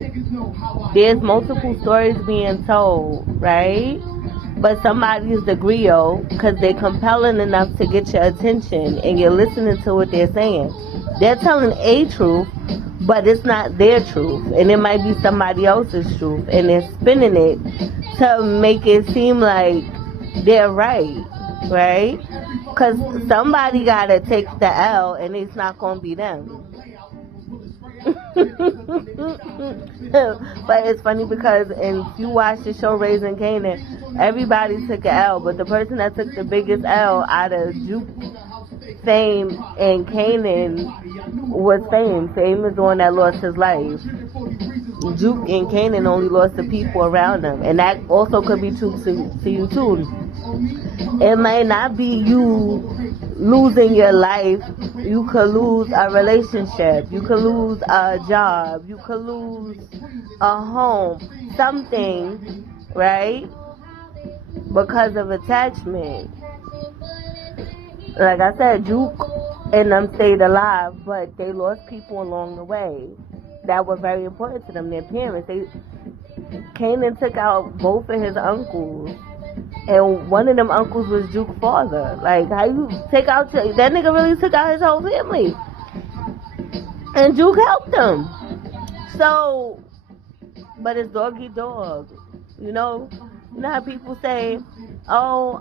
There's multiple stories being told, right? But somebody's the griot because they're compelling enough to get your attention and you're listening to what they're saying. They're telling a truth, but it's not their truth. And it might be somebody else's truth. And they're spinning it to make it seem like they're right, right? Because somebody got to take the L and it's not going to be them. But it's funny because if you watch the show Raising Kanan, everybody took an L, but the person that took the biggest L out of Juke, Fame, and Kanan was Fame. Fame is the one that lost his life. Juke and Kanan only lost the people around them, and that also could be true to you too. It might not be you losing your life. You could lose a relationship. You could lose a job. You could lose a home. Something, right? Because of attachment. Like I said, Juke and them stayed alive, but they lost people along the way that were very important to them, their parents. Kanan took out both of his uncles. And one of them uncles was Juke's father. Like, how you take out that nigga really took out his whole family. And Juke helped him. So, but it's dog eat dog. You know how people say, oh,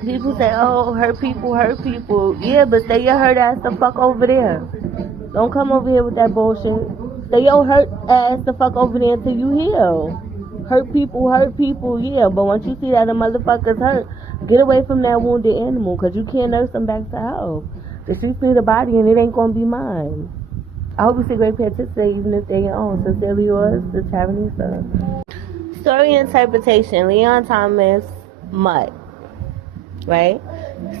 people say, oh, hurt people. Yeah, but stay your hurt ass the fuck over there. Don't come over here with that bullshit. Stay your hurt ass the fuck over there until you heal. Hurt people, yeah. But once you see that a motherfucker's hurt, get away from that wounded animal, because you can't nurse them back to health. The streets need a body and it ain't going to be mine. I hope you see great pictures today, even if they're your own. Sincerely yours, the Tavanisa. Story interpretation, Leon Thomas, Mutt. Right?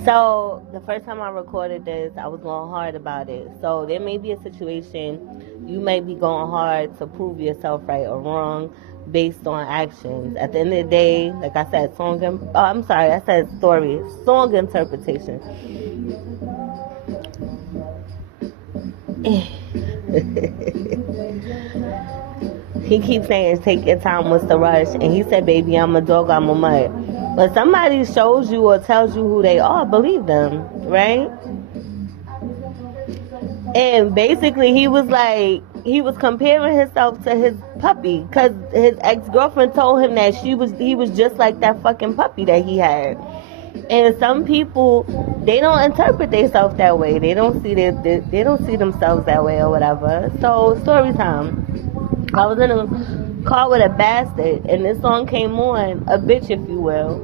So, the first time I recorded this, I was going hard about it. So, there may be a situation you may be going hard to prove yourself right or wrong based on actions. At the end of the day, like I said, song interpretation. He keeps saying, take your time, what's the rush? And he said, baby, I'm a dog, I'm a mutt. But somebody shows you or tells you who they are, believe them, right? And basically, he was comparing himself to his puppy, because his ex-girlfriend told him that he was just like that fucking puppy that he had. And some people, they don't interpret themselves that way. They don't see themselves that way or whatever. So, story time. I was in a car with a bastard, and this song came on, a bitch if you will.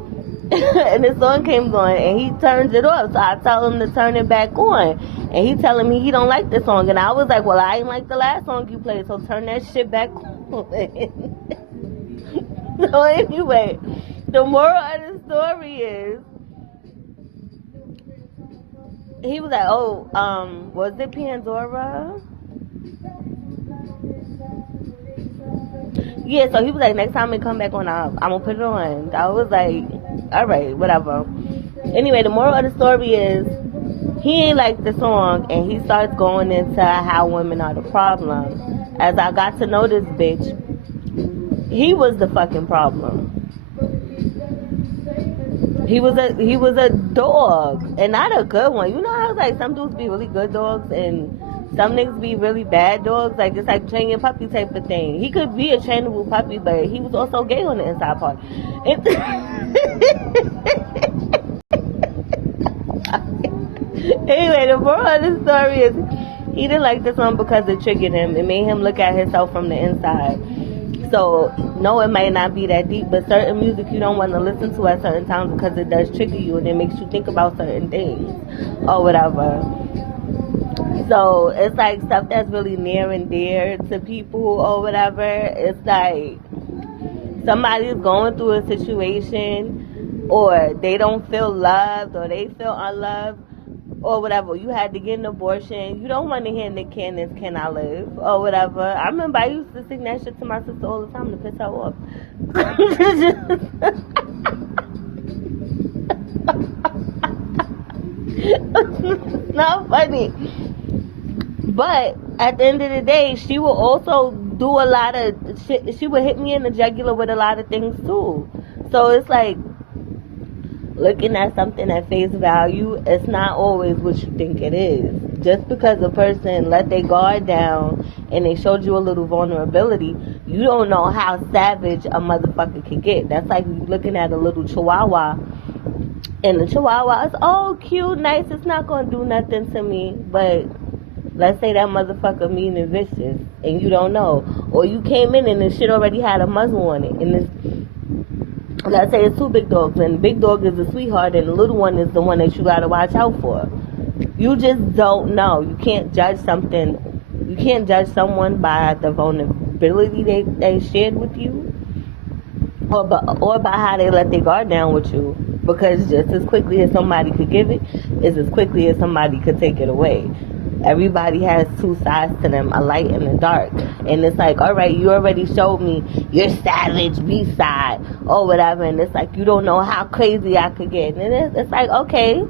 And this song came on, and he turns it off. So I tell him to turn it back on, and he telling me he don't like the song. And I was like, well, I ain't like the last song you played, so turn that shit back on. So anyway, the moral of the story is, he was like, oh, was it Pandora? Yeah, so he was like, next time it come back on, I'm gonna put it on. I was like, alright, whatever. Anyway, the moral of the story is, he ain't like the song, and he starts going into how women are the problem. As I got to know this bitch, he was the fucking problem. He was a dog, and not a good one. You know how like some dudes be really good dogs and some niggas be really bad dogs? Like, it's like training a puppy type of thing. He could be a trainable puppy, but he was also gay on the inside part. Anyway, the moral of the story is, he didn't like this one because it triggered him. It made him look at himself from the inside. So, no, it might not be that deep, but certain music you don't want to listen to at certain times because it does trigger you and it makes you think about certain things or whatever. So, it's like stuff that's really near and dear to people or whatever. It's like somebody's going through a situation, or they don't feel loved, or they feel unloved, or whatever. You had to get an abortion. You don't want to hear Nick Cannon's Can I Live or whatever. I remember I used to sing that shit to my sister all the time to piss her off. not funny. But at the end of the day, she will also do a lot of shit. She would hit me in the jugular with a lot of things too. So it's like, looking at something at face value, it's not always what you think it is. Just because a person let their guard down and they showed you a little vulnerability, you don't know how savage a motherfucker can get. That's like you looking at a little chihuahua, and the chihuahua is, oh, cute, nice, it's not going to do nothing to me. But let's say that motherfucker mean and vicious, and you don't know. Or you came in and the shit already had a muzzle on it, and it's, let's say it's two big dogs, and the big dog is the sweetheart, and the little one is the one that you gotta watch out for. You just don't know. You can't judge something. You can't judge someone by the vulnerability they shared with you, or by how they let their guard down with you. Because just as quickly as somebody could give it, is as quickly as somebody could take it away. Everybody has two sides to them, a light and a dark. And it's like, all right, you already showed me your savage B side or whatever. And it's like, you don't know how crazy I could get. And it's like, okay,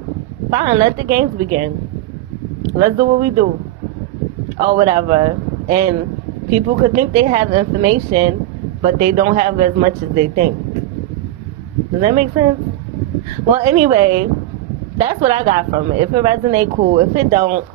fine, let the games begin. Let's do what we do or whatever. And people could think they have information, but they don't have as much as they think. Does that make sense? Well, anyway, that's what I got from it. If it resonate, cool. If it don't,